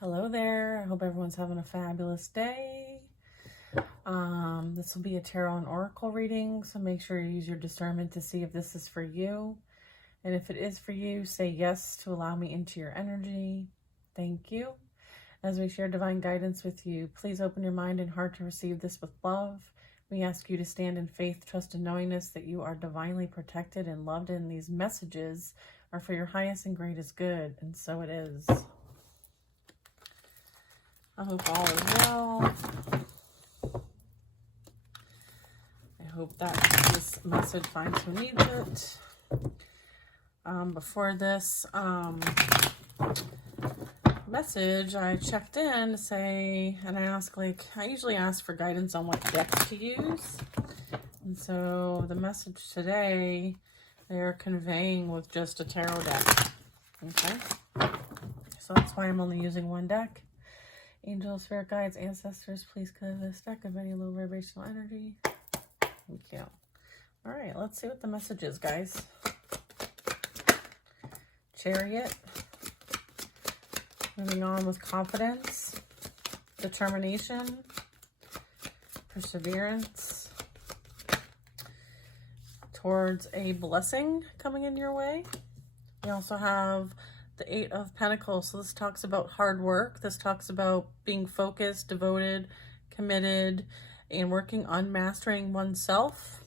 Hello there. I hope everyone's having a fabulous day. This will be a tarot and oracle reading, so make sure you use your discernment to see if this is for you. And if it is for you, say yes to allow me into your energy. Thank you. As we share divine guidance with you, please open your mind and heart to receive this with love. We ask you to stand in faith, trust, and knowingness that you are divinely protected and loved, and these messages are for your highest and greatest good, and so it is. I hope all is well. I hope that this message finds who needs it. Before this message, I checked in to say, and I asked, I usually ask for guidance on what deck to use. And so the message today, they're conveying with just a tarot deck. Okay? So that's why I'm only using one deck. Angels, spirit guides, ancestors, please clear this deck of any low vibrational energy. Thank you. All right, let's see what the message is, guys. Chariot. Moving on with confidence, determination, perseverance, towards a blessing coming in your way. We also have the Eight of Pentacles. So this talks about hard work. This talks about being focused, devoted, committed, and working on mastering oneself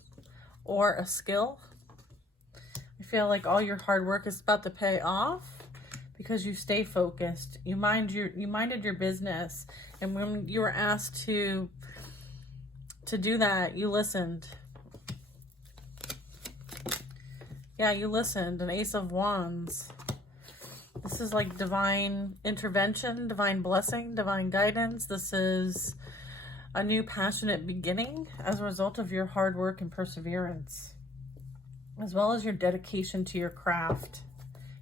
or a skill. I feel like all your hard work is about to pay off because you stay focused. You minded your business, and when you were asked to do that, you listened. Yeah, you listened. An Ace of Wands. This is like divine intervention, divine blessing, divine guidance. This is a new passionate beginning as a result of your hard work and perseverance, as well as your dedication to your craft.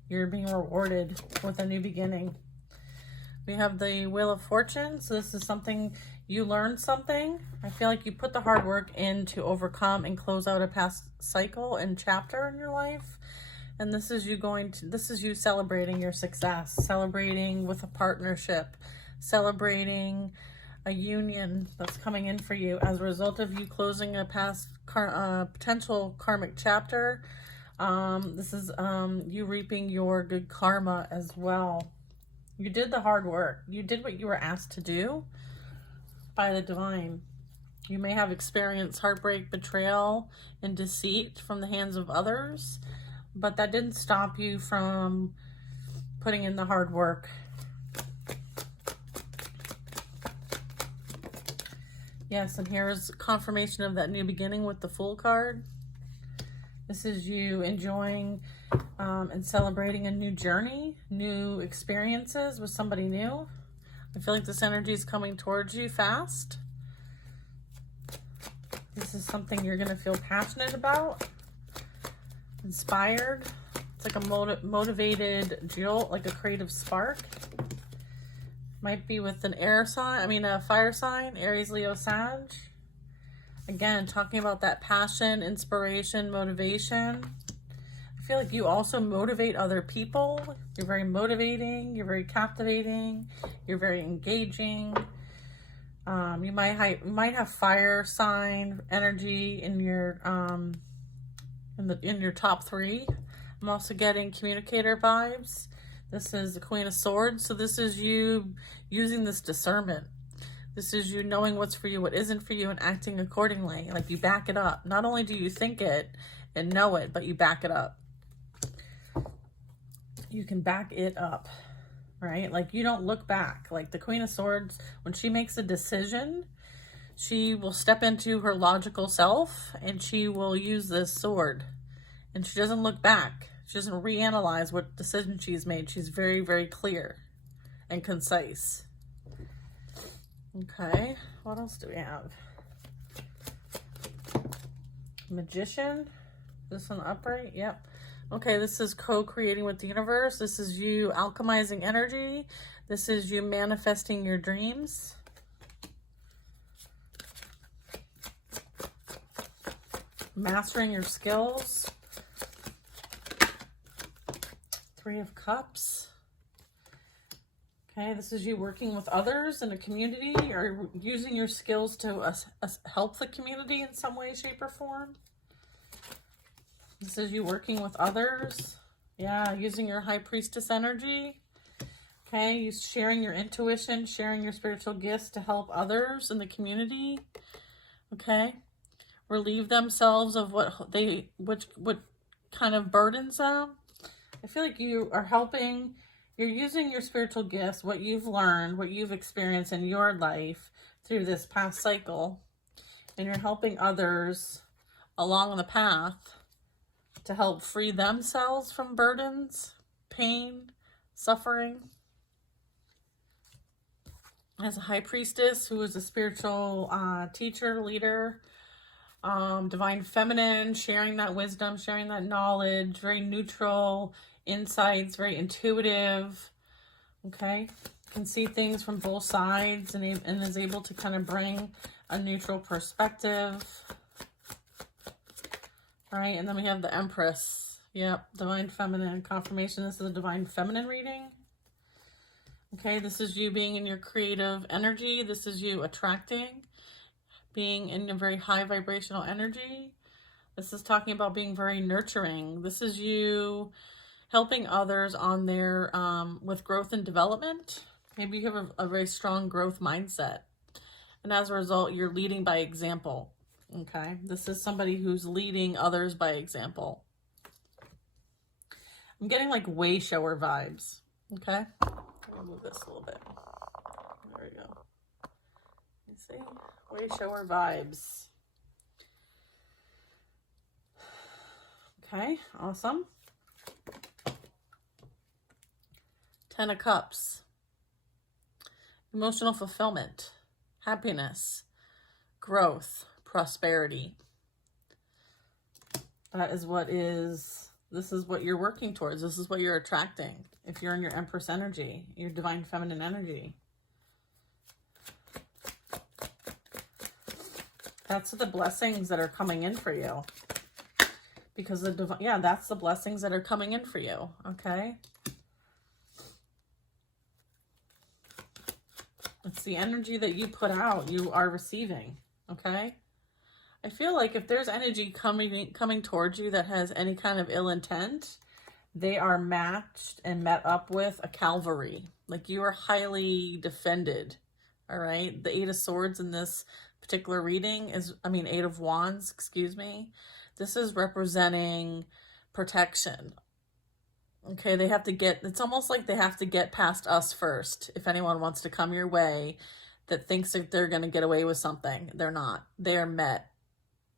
You're being rewarded with a new beginning. We have the Wheel of Fortune. So this is something, you learned something. I feel like you put the hard work in to overcome and close out a past cycle and chapter in your life. And this is you celebrating your success, celebrating with a partnership, celebrating a union that's coming in for you as a result of you closing a past potential karmic chapter. This is you reaping your good karma as well. You did the hard work. You did what you were asked to do by the divine. You may have experienced heartbreak, betrayal, and deceit from the hands of others, but that didn't stop you from putting in the hard work. Yes, and here's confirmation of that new beginning with the Fool card. This is you enjoying and celebrating a new journey, new experiences with somebody new. I feel like this energy is coming towards you fast. This is something you're going to feel passionate about, inspired. It's like a motivated jolt, like a creative spark. Might be with an a fire sign, Aries, Leo, Sag. Again, talking about that passion, inspiration, motivation. I feel like you also motivate other people. You're very motivating. You're very captivating. You're very engaging. You might have fire sign energy in your in your top three. I'm also getting communicator vibes. This is the Queen of Swords. So this is you using this discernment. This is you knowing what's for you, what isn't for you, and acting accordingly. Like you back it up. Not only do you think it and know it, but you back it up. You can back it up, right? Like you don't look back. Like the Queen of Swords, when she makes a decision, she will step into her logical self and she will use this sword. And she doesn't look back. She doesn't reanalyze what decision she's made. She's very, very clear and concise. Okay, what else do we have? Magician. This one upright? Yep. Okay, this is co-creating with the universe. This is you alchemizing energy. This is you manifesting your dreams. Mastering your skills. Three of Cups. Okay, this is you working with others in a community or using your skills to help the community in some way, shape, or form. This is you working with others. Yeah, using your high priestess energy. Okay, you sharing your intuition, sharing your spiritual gifts to help others in the community. Okay, relieve themselves of what kind of burdens them. I feel like you are helping. You're using your spiritual gifts, what you've learned, what you've experienced in your life through this past cycle, and you're helping others along the path to help free themselves from burdens, pain, suffering. As a high priestess who is a spiritual teacher, leader, divine feminine, sharing that wisdom, sharing that knowledge, very neutral insights, very intuitive. Okay, can see things from both sides and is able to kind of bring a neutral perspective. All right, and then we have the Empress. Yep, divine feminine confirmation. This is a divine feminine reading. Okay, this is you being in your creative energy. This is you attracting, being in a very high vibrational energy. This is talking about being very nurturing. This is you helping others on their, with growth and development. Maybe you have a very strong growth mindset. And as a result, you're leading by example. Okay, this is somebody who's leading others by example. I'm getting like way shower vibes. Okay. Let me move this a little bit. There we go. You see? Way shower vibes. Okay, awesome. 10 of Cups. Emotional fulfillment, happiness, growth, prosperity. That is what this is what you're working towards. This is what you're attracting. If you're in your Empress energy, your divine feminine energy. That's the blessings that are coming in for you. Because that's the blessings that are coming in for you. Okay. It's the energy that you put out, you are receiving. Okay. I feel like if there's energy coming towards you that has any kind of ill intent, they are matched and met up with a cavalry. Like you are highly defended. All right. The 8 of Swords in this particular reading Eight of Wands, excuse me. This is representing protection. Okay. It's almost like they have to get past us first. If anyone wants to come your way that thinks that they're going to get away with something, they're not. They are met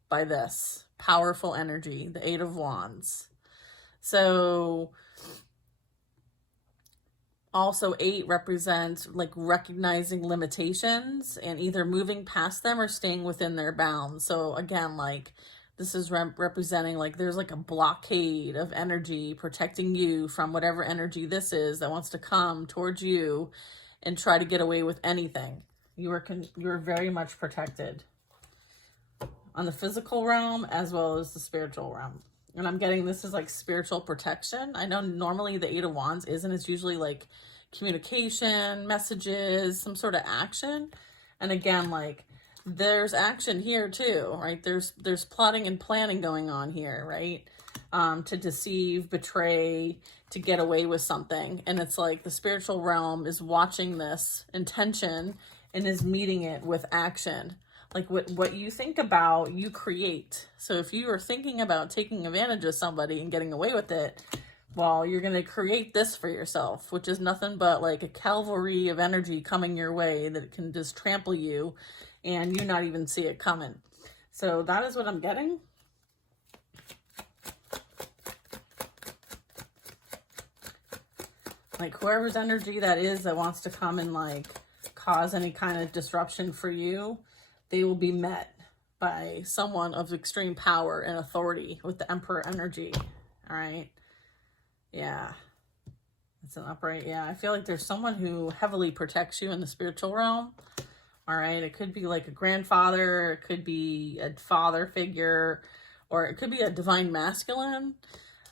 by this powerful energy, the 8 of Wands. So also 8 represents like recognizing limitations and either moving past them or staying within their bounds. So again, like this is representing like there's like a blockade of energy protecting you from whatever energy this is that wants to come towards you and try to get away with anything. You are very much protected on the physical realm as well as the spiritual realm. And I'm getting this is like spiritual protection. I know normally the 8 of Wands isn't. It's usually like communication, messages, some sort of action. And again, like there's action here too, right? There's plotting and planning going on here, right? To deceive, betray, to get away with something. And it's like the spiritual realm is watching this intention and is meeting it with action. Like what you think about, you create. So if you are thinking about taking advantage of somebody and getting away with it, well, you're going to create this for yourself, which is nothing but like a cavalry of energy coming your way that can just trample you and you not even see it coming. So that is what I'm getting. Like whoever's energy that is that wants to come and like cause any kind of disruption for you, they will be met by someone of extreme power and authority with the Emperor energy. All right. Yeah. It's an upright. Yeah. I feel like there's someone who heavily protects you in the spiritual realm. All right. It could be like a grandfather. It could be a father figure, or it could be a divine masculine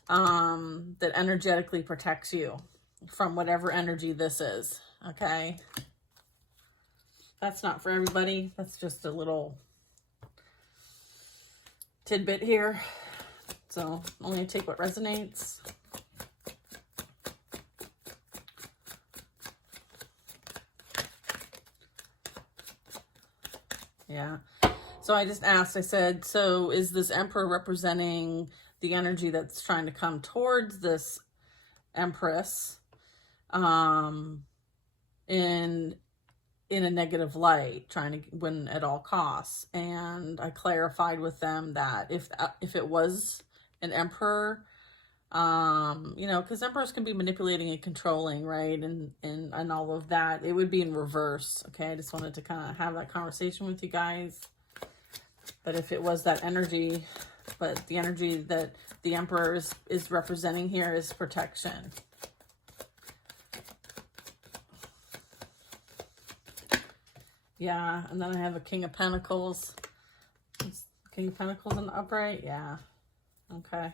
that energetically protects you. from whatever energy this is, okay? That's not for everybody. That's just a little tidbit here. So I'm going to take what resonates. Yeah. So I just asked, I said, so is this Emperor representing the energy that's trying to come towards this Empress in a negative light, trying to win at all costs? And I clarified with them that if it was an Emperor, you know, because Emperors can be manipulating and controlling, right? And all of that, it would be in reverse. Okay, I just wanted to kind of have that conversation with you guys. But if it was that energy, but the energy that the Emperor is representing here is protection. Yeah, and then I have a King of Pentacles. King of Pentacles in the upright, yeah. Okay.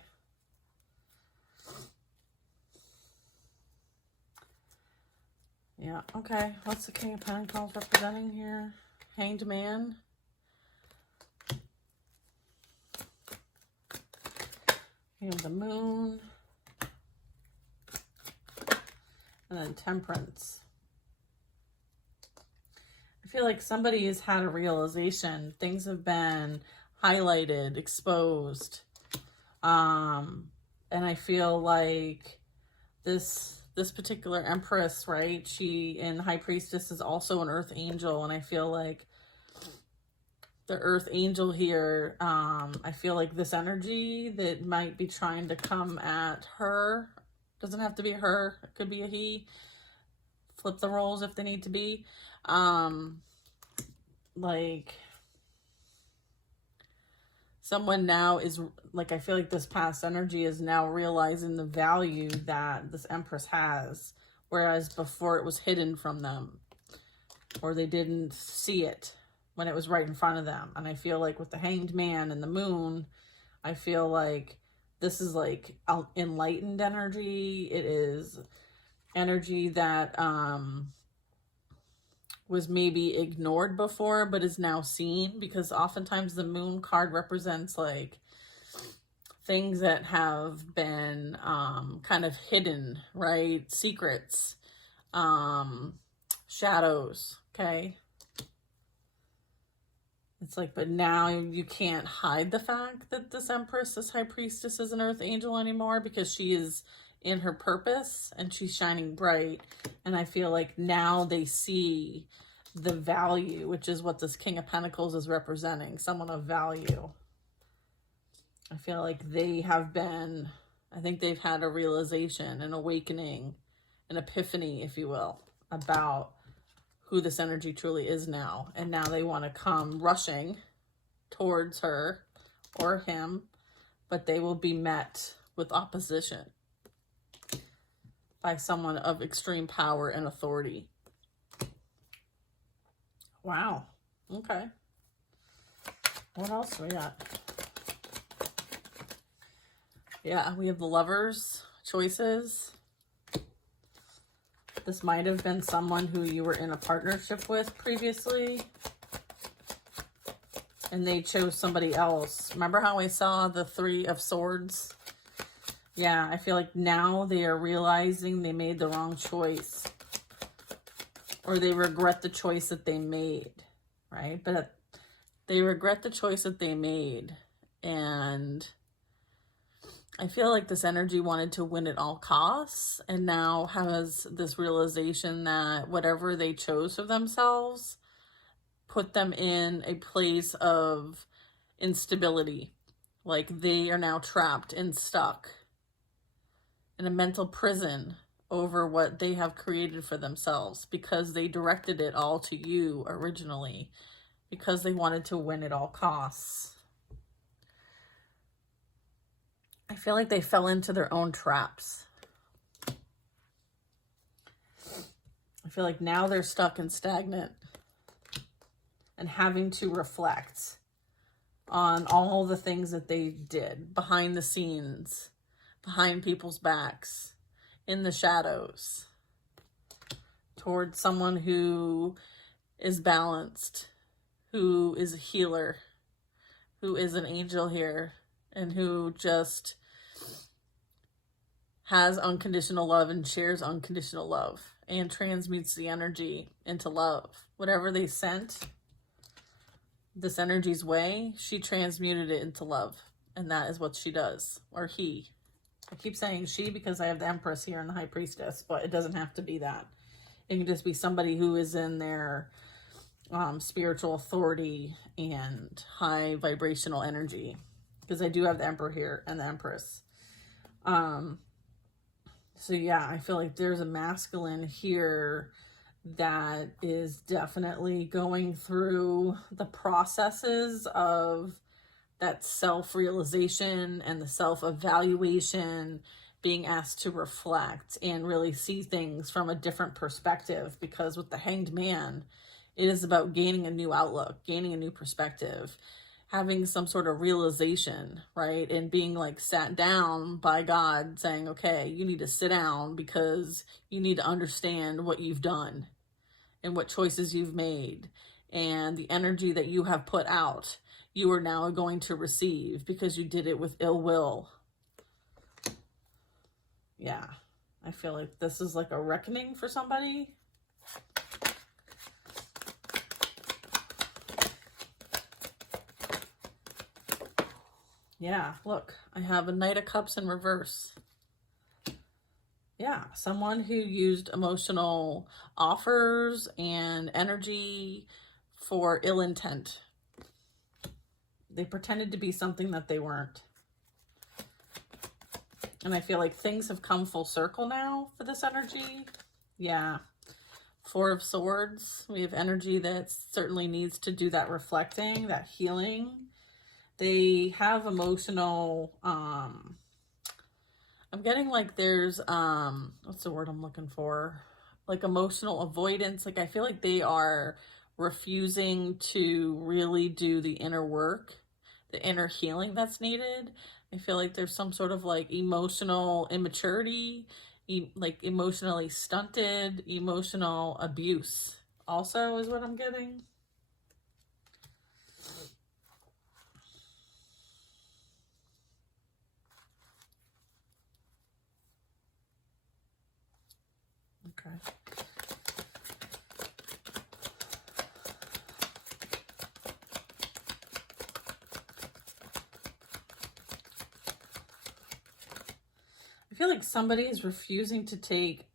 Yeah, okay. What's the King of Pentacles representing here? Hanged Man. King of the Moon. And then Temperance. I feel like somebody has had a realization. Things have been highlighted, exposed. And I feel like this particular Empress, right? She in High Priestess is also an Earth Angel. And I feel like the Earth Angel here, I feel like this energy that might be trying to come at her, doesn't have to be her, it could be a he. Flip the roles if they need to be. Like someone now is like, I feel like this past energy is now realizing the value that this Empress has, whereas before it was hidden from them, or they didn't see it when it was right in front of them. And I feel like with the Hanged Man and the Moon, I feel like this is like enlightened energy. It is energy that was maybe ignored before, but is now seen, because oftentimes the Moon card represents like things that have been kind of hidden, right? Secrets, shadows, okay? It's like, but now you can't hide the fact that this Empress, this High Priestess, is an Earth Angel anymore, because she is in her purpose and she's shining bright. And I feel like now they see the value, which is what this King of Pentacles is representing, someone of value. I feel like they have been, I think they've had a realization, an awakening, an epiphany, if you will, about who this energy truly is now. And now they want to come rushing towards her or him, but they will be met with opposition by someone of extreme power and authority. Wow. Okay. What else we got? Yeah, we have the Lovers, choices. This might have been someone who you were in a partnership with previously, and they chose somebody else. Remember how I saw the Three of Swords? Yeah, I feel like now they are realizing they made the wrong choice, or they regret the choice that they made, right? But they regret the choice that they made, and I feel like this energy wanted to win at all costs, and now has this realization that whatever they chose for themselves put them in a place of instability. Like they are now trapped and stuck in a mental prison over what they have created for themselves, because they directed it all to you originally, because they wanted to win at all costs. I feel like they fell into their own traps. I feel like now they're stuck and stagnant and having to reflect on all the things that they did behind the scenes, behind people's backs, in the shadows towards someone who is balanced, who is a healer, who is an angel here, and who just has unconditional love and shares unconditional love and transmutes the energy into love. Whatever they sent this energy's way, she transmuted it into love. And that is what she does, or he. I keep saying she because I have the Empress here and the High Priestess, but it doesn't have to be that. It can just be somebody who is in their spiritual authority and high vibrational energy, because I do have the Emperor here and the Empress. So yeah, I feel like there's a masculine here that is definitely going through the processes of that self-realization and the self-evaluation, being asked to reflect and really see things from a different perspective, because with the Hanged Man, it is about gaining a new outlook, gaining a new perspective, having some sort of realization, right? And being like sat down by God saying, okay, you need to sit down because you need to understand what you've done and what choices you've made and the energy that you have put out. You are now going to receive because you did it with ill will. Yeah, I feel like this is like a reckoning for somebody. Yeah, look, I have a Knight of Cups in reverse. Yeah, someone who used emotional offers and energy for ill intent. They pretended to be something that they weren't. And I feel like things have come full circle now for this energy. Yeah. Four of Swords. We have energy that certainly needs to do that reflecting, that healing. They have emotional, I'm getting like there's, what's the word I'm looking for? Like emotional avoidance. Like I feel like they are refusing to really do the inner work, the inner healing that's needed. I feel like there's some sort of like emotional immaturity, like emotionally stunted, emotional abuse also is what I'm getting. Okay. I feel like somebody is refusing to take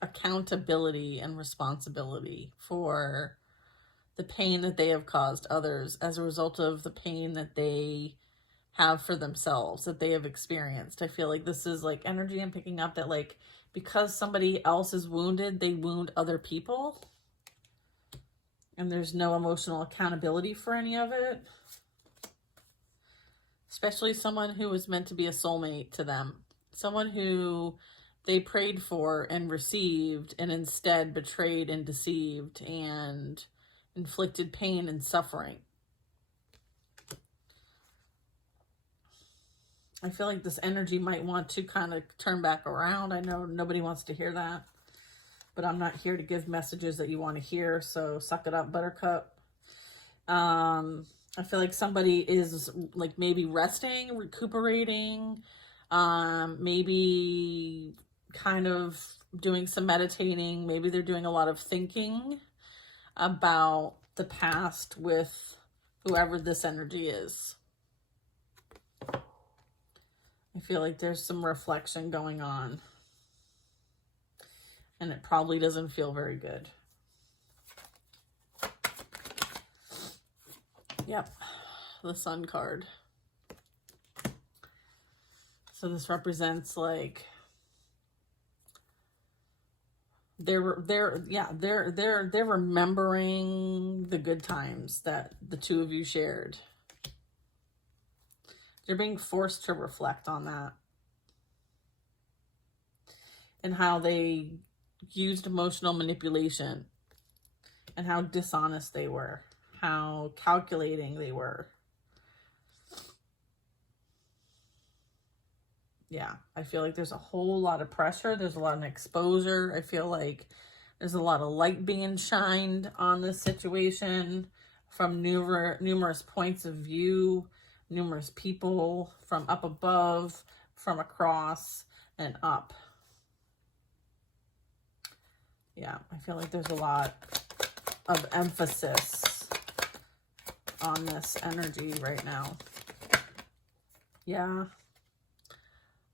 accountability and responsibility for the pain that they have caused others as a result of the pain that they have for themselves, that they have experienced. I feel like this is like energy I'm picking up that like because somebody else is wounded, they wound other people. And there's no emotional accountability for any of it. Especially someone who was meant to be a soulmate to them. Someone who they prayed for and received and instead betrayed and deceived and inflicted pain and suffering. I feel like this energy might want to kind of turn back around. I know nobody wants to hear that, but I'm not here to give messages that you want to hear, so suck it up, Buttercup. I feel like somebody is like maybe resting, recuperating, maybe kind of doing some meditating. Maybe they're doing a lot of thinking about the past with whoever this energy is. I feel like there's some reflection going on. And it probably doesn't feel very good. Yep, the Sun card. So this represents like they're remembering the good times that the two of you shared. They're being forced to reflect on that and how they used emotional manipulation and how dishonest they were, how calculating they were. Yeah, I feel like there's a whole lot of pressure. There's a lot of exposure. I feel like there's a lot of light being shined on this situation from numerous points of view, numerous people, from up above, from across, and up. Yeah, I feel like there's a lot of emphasis on this energy right now. Yeah.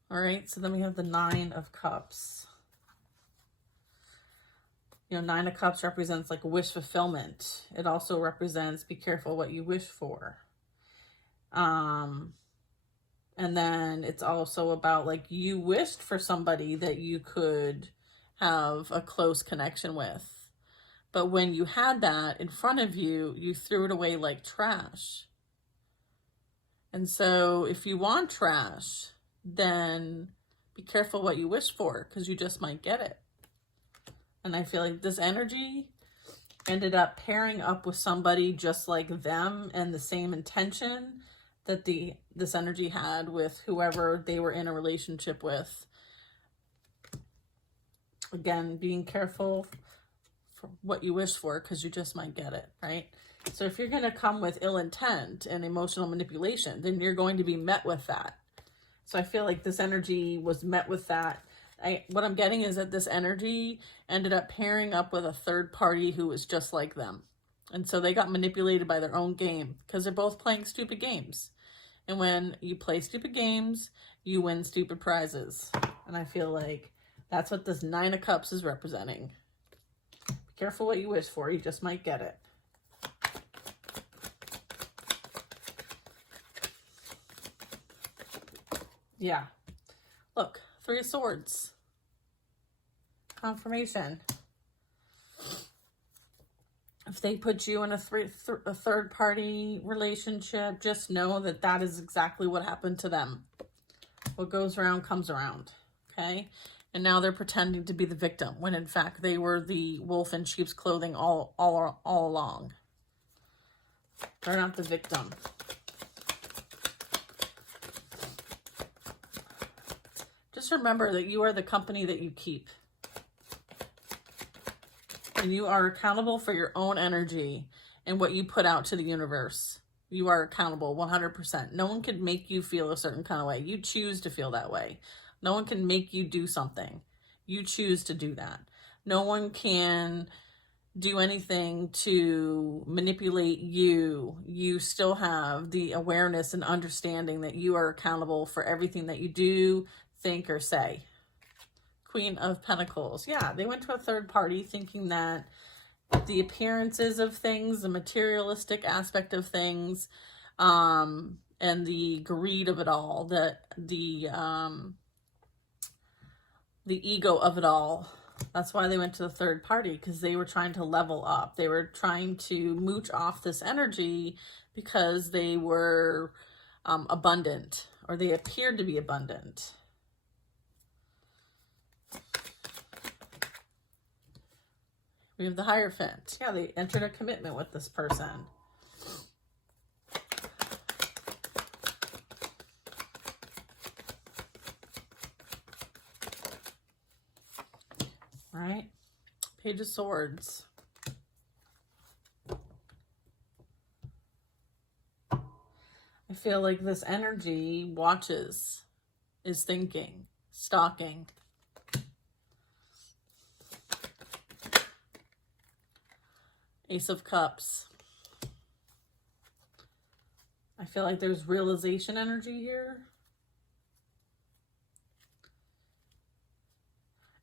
All right, so then we have the Nine of Cups. You know, Nine of Cups represents like wish fulfillment. It also represents be careful what you wish for. And then it's also about like you wished for somebody that you could have a close connection with. But when you had that in front of you, you threw it away like trash. And so if you want trash, then be careful what you wish for, because you just might get it. And I feel like this energy ended up pairing up with somebody just like them and the same intention that this energy had with whoever they were in a relationship with. Again, being careful for what you wish for, because you just might get it, right? So if you're going to come with ill intent and emotional manipulation, then you're going to be met with that. So I feel like this energy was met with that. What I'm getting is that this energy ended up pairing up with a third party who was just like them. And so they got manipulated by their own game, because they're both playing stupid games. And when you play stupid games, you win stupid prizes. And I feel like that's what this Nine of Cups is representing. Be careful what you wish for. You just might get it. Yeah. Look, Three of Swords. Confirmation. If they put you in a third party relationship, just know that that is exactly what happened to them. What goes around comes around. Okay? And now they're pretending to be the victim, when in fact they were the wolf in sheep's clothing all along. They're not the victim. Just remember that you are the company that you keep. And you are accountable for your own energy and what you put out to the universe. You are accountable 100%. No one can make you feel a certain kind of way. You choose to feel that way. No one can make you do something. You choose to do that. No one can do anything to manipulate you. You still have the awareness and understanding that you are accountable for everything that you do, think, or say. Queen of Pentacles. Yeah, they went to a third party thinking that the appearances of things, the materialistic aspect of things, and the greed of it all, the ego of it all. That's why they went to the third party, because they were trying to level up. They were trying to mooch off this energy because they were abundant, or they appeared to be abundant. We have the Hierophant. Yeah, they entered a commitment with this person. All right. Page of Swords. I feel like this energy watches, is thinking, stalking. Ace of Cups. I feel like there's realization energy here.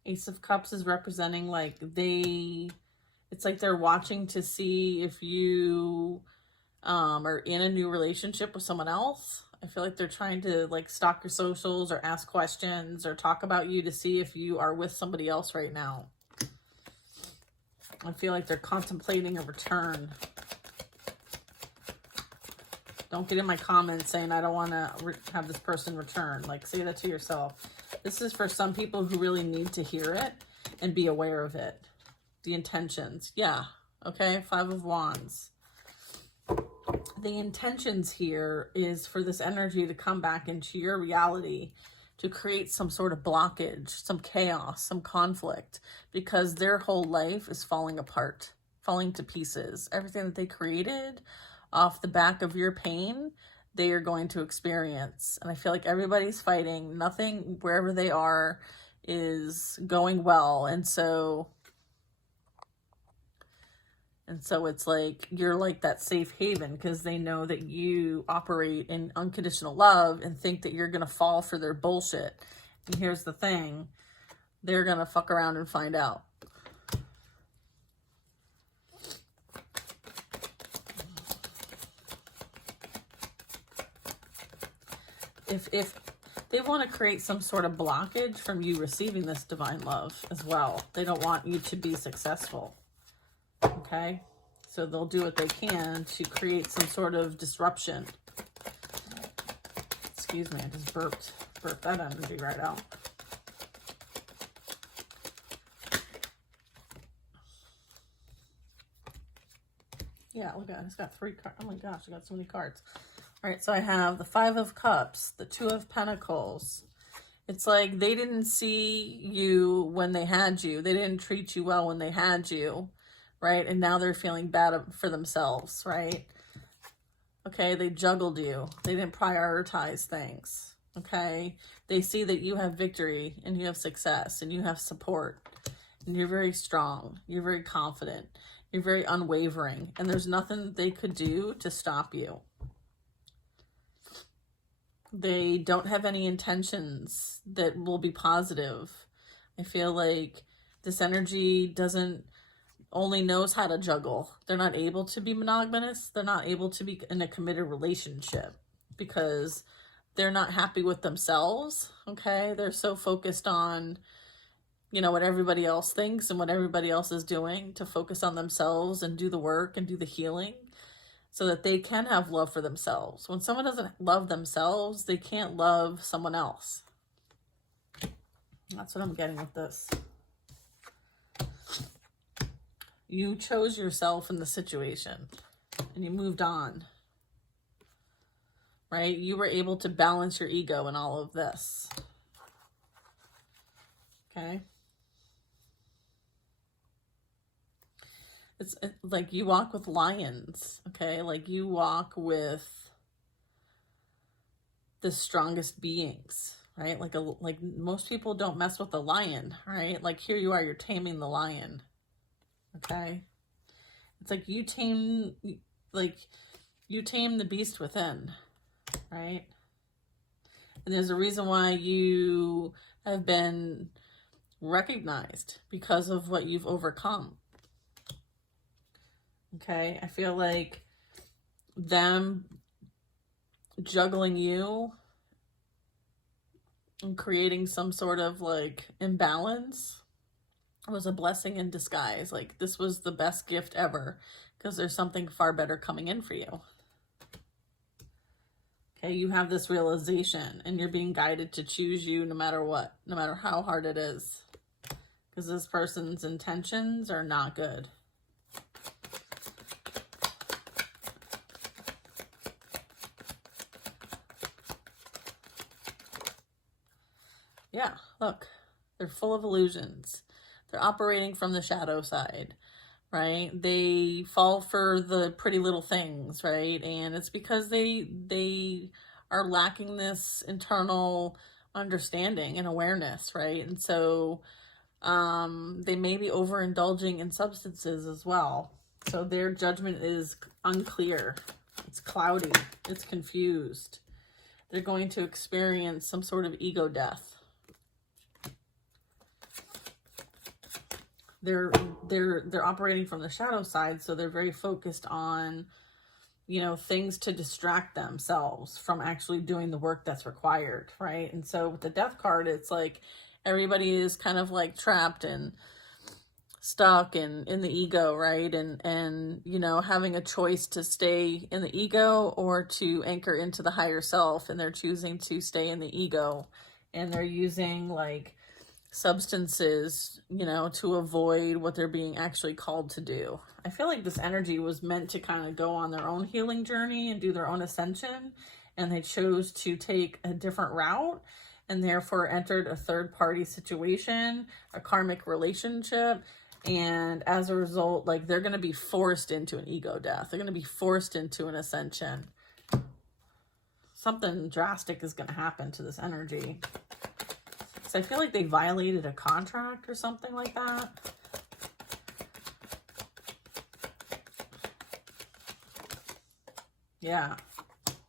Ace of Cups is representing like it's like they're watching to see if you are in a new relationship with someone else. I feel like they're trying to like stalk your socials or ask questions or talk about you to see if you are with somebody else right now. I feel like they're contemplating a return. Don't get in my comments saying, I don't want to have this person return. Like, say that to yourself. This is for some people who really need to hear it and be aware of it. The intentions. Yeah. Okay. 5 of Wands. The intentions here is for this energy to come back into your reality, to create some sort of blockage, some chaos, some conflict, because their whole life is falling apart, falling to pieces. Everything that they created off the back of your pain, they are going to experience. And I feel like everybody's fighting. Nothing, wherever they are, is going well. And so it's like you're like that safe haven, because they know that you operate in unconditional love and think that you're going to fall for their bullshit. And here's the thing, they're going to fuck around and find out. If they want to create some sort of blockage from you receiving this divine love as well. They don't want you to be successful. Okay? So they'll do what they can to create some sort of disruption. Excuse me, I just burped that energy right out. Yeah, look at it. It's got 3 cards. Oh my gosh, I got so many cards. All right, so I have the 5 of Cups, the 2 of Pentacles. It's like they didn't see you when they had you. They didn't treat you well when they had you, right? And now they're feeling bad for themselves, right? Okay, they juggled you. They didn't prioritize things, okay? They see that you have victory and you have success and you have support and you're very strong. You're very confident. You're very unwavering. And there's nothing they could do to stop you. They don't have any intentions that will be positive. I feel like this energy only knows how to juggle. They're not able to be monogamous. They're not able to be in a committed relationship because they're not happy with themselves, okay? They're so focused on, you know, what everybody else thinks and what everybody else is doing, to focus on themselves and do the work and do the healing, so that they can have love for themselves. When someone doesn't love themselves, they can't love someone else. That's what I'm getting with this. You chose yourself in the situation and you moved on, right? You were able to balance your ego in all of this. Okay? It's like you walk with lions, okay? Like you walk with the strongest beings, right? Like most people don't mess with a lion, right? Like here you are, you're taming the lion, okay? It's like you tame the beast within, right? And there's a reason why you have been recognized, because of what you've overcome. Okay, I feel like them juggling you and creating some sort of like imbalance was a blessing in disguise. Like this was the best gift ever, because there's something far better coming in for you. Okay, you have this realization and you're being guided to choose you no matter what, no matter how hard it is, because this person's intentions are not good. Yeah, look, they're full of illusions. They're operating from the shadow side, right? They fall for the pretty little things, right? And it's because they are lacking this internal understanding and awareness, right? And so they may be overindulging in substances as well. So their judgment is unclear. It's cloudy. It's confused. They're going to experience some sort of ego death. They're operating from the shadow side, so they're very focused on, you know, things to distract themselves from actually doing the work that's required, right? And so with the Death card, it's like everybody is kind of like trapped and stuck in the ego, right? And you know, having a choice to stay in the ego or to anchor into the higher self, and they're choosing to stay in the ego, and they're using like substances, you know, to avoid what they're being actually called to do. I feel like this energy was meant to kind of go on their own healing journey and do their own ascension, and they chose to take a different route, and therefore entered a third-party situation, a karmic relationship. And as a result, like, they're going to be forced into an ego death. They're going to be forced into an ascension. Something drastic is going to happen to this energy. So I feel like they violated a contract or something like that. Yeah.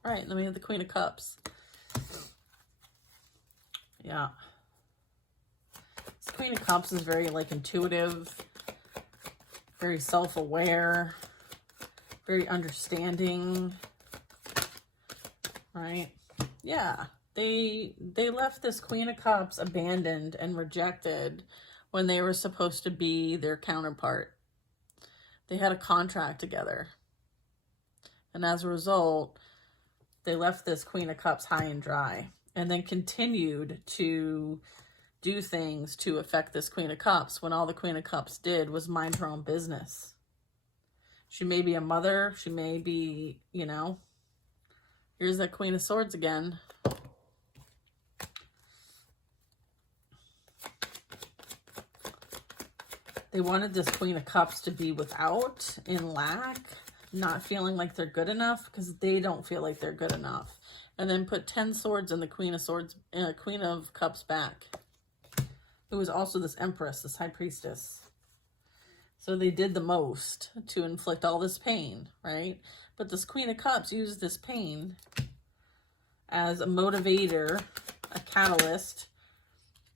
All right, then we have the Queen of Cups. Yeah. This Queen of Cups is very, like, intuitive, very self-aware, very understanding, right? Yeah. They left this Queen of Cups abandoned and rejected when they were supposed to be their counterpart. They had a contract together. And as a result, they left this Queen of Cups high and dry, and then continued to do things to affect this Queen of Cups when all the Queen of Cups did was mind her own business. She may be a mother. She may be, you know, here's that Queen of Swords again. They wanted this Queen of Cups to be without, in lack, not feeling like they're good enough because they don't feel like they're good enough. And then put 10 swords in the Queen of Swords, Queen of Cups back, who is also this Empress, this High Priestess. So they did the most to inflict all this pain, right? But this Queen of Cups used this pain as a motivator, a catalyst,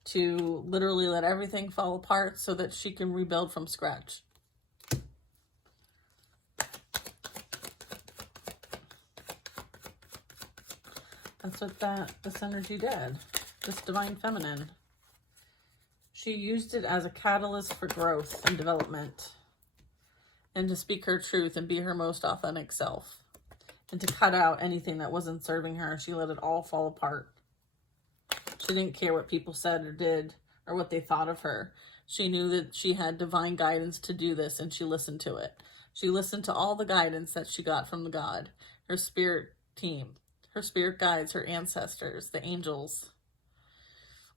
to literally let everything fall apart so that she can rebuild from scratch. That's what this energy did. This Divine Feminine. She used it as a catalyst for growth and development, and to speak her truth and be her most authentic self, and to cut out anything that wasn't serving her. She let it all fall apart. She didn't care what people said or did or what they thought of her. She knew that she had divine guidance to do this, and she listened to it. She listened to all the guidance that she got from the God, her spirit team, her spirit guides, her ancestors, the angels.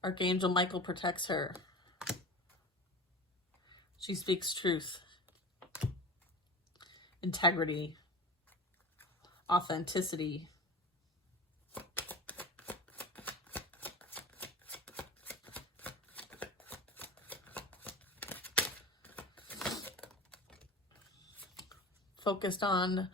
Archangel Michael protects her. She speaks truth, integrity, authenticity. Focused on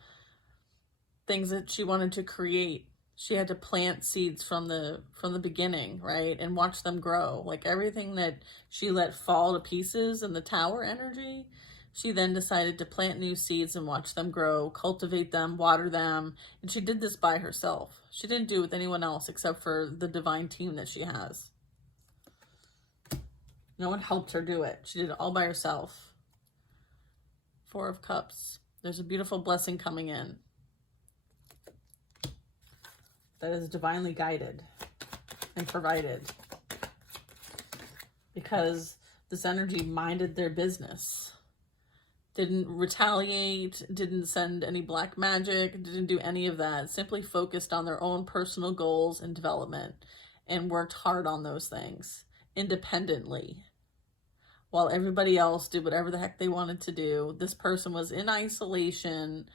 things that she wanted to create. She had to plant seeds from the beginning, right? And watch them grow. Like everything that she let fall to pieces in the Tower energy, she then decided to plant new seeds and watch them grow, cultivate them, water them. And she did this by herself. She didn't do it with anyone else except for the divine team that she has. No one helped her do it. She did it all by herself. Four of Cups. There's a beautiful blessing coming in that is divinely guided and provided, because this energy minded their business, didn't retaliate, didn't send any black magic, didn't do any of that, simply focused on their own personal goals and development and worked hard on those things independently. While everybody else did whatever the heck they wanted to do, this person was in isolation,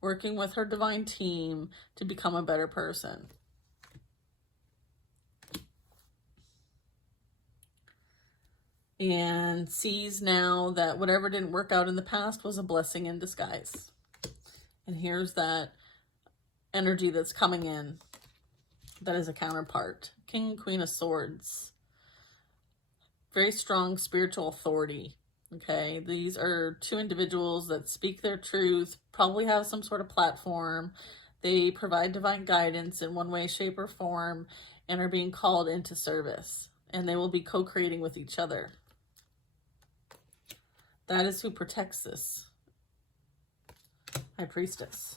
working with her divine team to become a better person. And sees now that whatever didn't work out in the past was a blessing in disguise. And here's that energy that's coming in that is a counterpart. King and Queen of Swords. Very strong spiritual authority. Okay, these are two individuals that speak their truth, probably have some sort of platform. They provide divine guidance in one way, shape, or form, and are being called into service. And they will be co-creating with each other. That is who protects this High Priestess.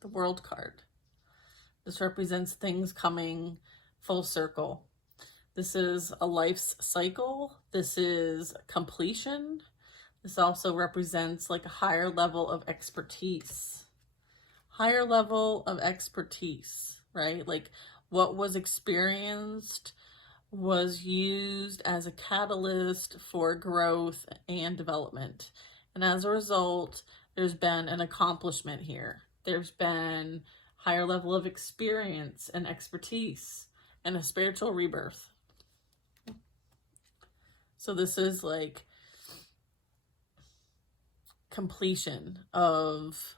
The World card. This represents things coming full circle. This is a life's cycle. This is completion. This also represents like a higher level of expertise, higher level of expertise, right? Like what was experienced was used as a catalyst for growth and development. And as a result, there's been an accomplishment here. There's been higher level of experience and expertise and a spiritual rebirth. So this is like completion of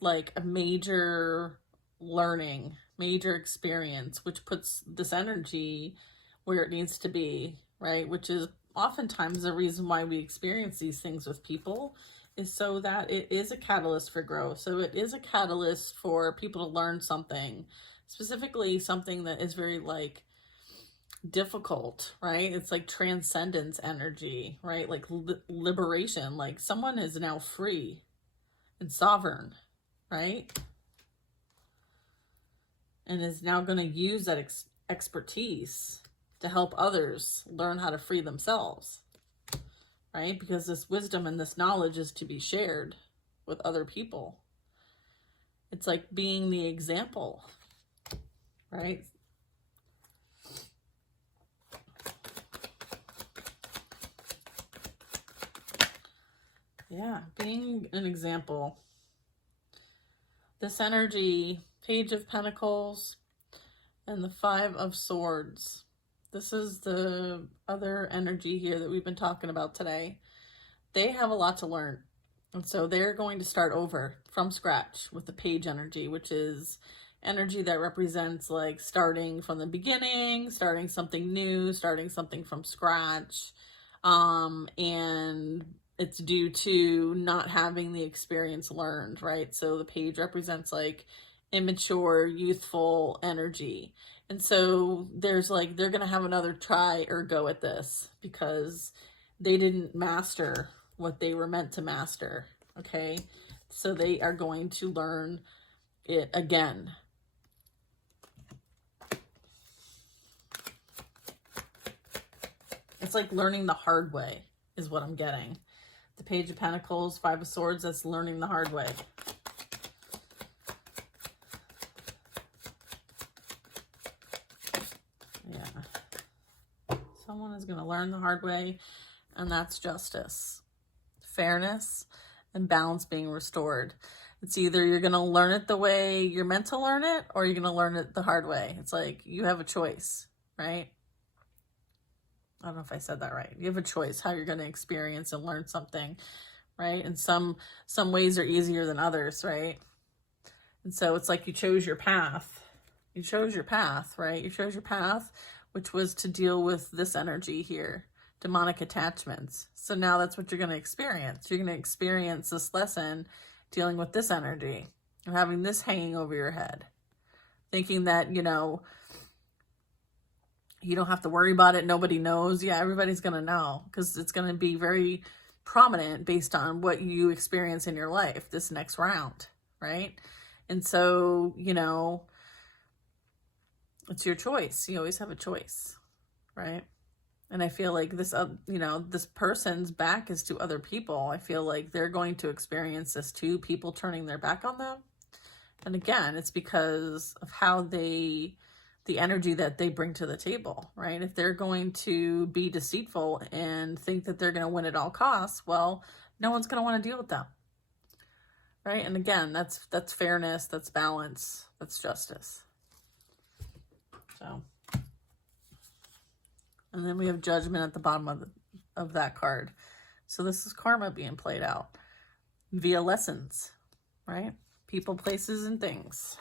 like a major learning, major experience, which puts this energy where it needs to be, right? Which is oftentimes the reason why we experience these things with people, is so that it is a catalyst for growth. So it is a catalyst for people to learn something, specifically something that is very like difficult, right? It's like transcendence energy, right? Like liberation, like someone is now free and sovereign, right? And is now going to use that expertise to help others learn how to free themselves, right? Because this wisdom and this knowledge is to be shared with other people. It's like being the example, right? Yeah, being an example. This energy, Page of Pentacles and the Five of Swords. This is the other energy here that we've been talking about today. They have a lot to learn. And so they're going to start over from scratch with the Page energy, which is energy that represents like starting from the beginning, starting something new, starting something from scratch. And it's due to not having the experience learned, right? So the Page represents like immature, youthful energy. And so there's like, they're going to have another try or go at this because they didn't master what they were meant to master. Okay. So they are going to learn it again. It's like learning the hard way is what I'm getting. The Page of Pentacles, Five of Swords, that's learning the hard way. Yeah. Someone is going to learn the hard way, and that's justice, fairness, and balance being restored. It's either you're going to learn it the way you're meant to learn it, or you're going to learn it the hard way. It's like you have a choice, right? I don't know if I said that right. You have a choice how you're going to experience and learn something, right? And some ways are easier than others, right? And so it's like you chose your path. You chose your path, right? You chose your path, which was to deal with this energy here, demonic attachments. So now that's what you're going to experience. You're going to experience this lesson dealing with this energy and having this hanging over your head, thinking that, you know, you don't have to worry about it. Nobody knows. Yeah, everybody's going to know because it's going to be very prominent based on what you experience in your life this next round, right? And so, you know, it's your choice. You always have a choice, right? And I feel like this, you know, this person's back is to other people. I feel like they're going to experience this too, people turning their back on them. And again, it's because of how the energy that they bring to the table, right? If they're going to be deceitful and think that they're going to win at all costs, well, no one's going to want to deal with them, right? And again, that's fairness, that's balance, that's justice. So, and then we have Judgment at the bottom of that card. So this is karma being played out via lessons, right? People, places, and things.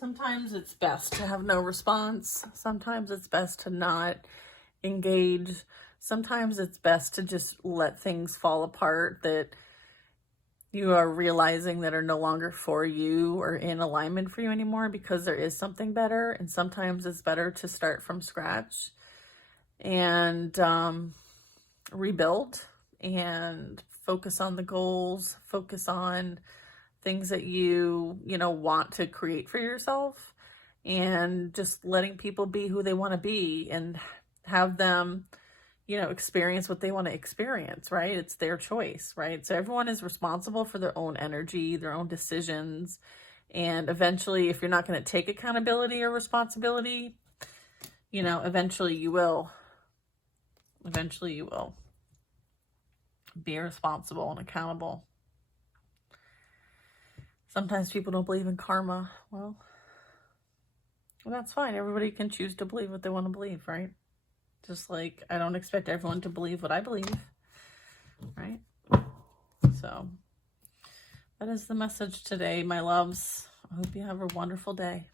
Sometimes it's best to have no response. Sometimes it's best to not engage. Sometimes it's best to just let things fall apart that you are realizing that are no longer for you or in alignment for you anymore because there is something better. And sometimes it's better to start from scratch and rebuild and focus on the goals, focus on things that you know, want to create for yourself, and just letting people be who they want to be and have them, you know, experience what they want to experience, right? It's their choice, right? So everyone is responsible for their own energy, their own decisions. And eventually, if you're not going to take accountability or responsibility, you know, eventually you will. Eventually you will be responsible and accountable. Sometimes people don't believe in karma. Well, that's fine. Everybody can choose to believe what they want to believe, right? Just like I don't expect everyone to believe what I believe, right? So that is the message today, my loves. I hope you have a wonderful day.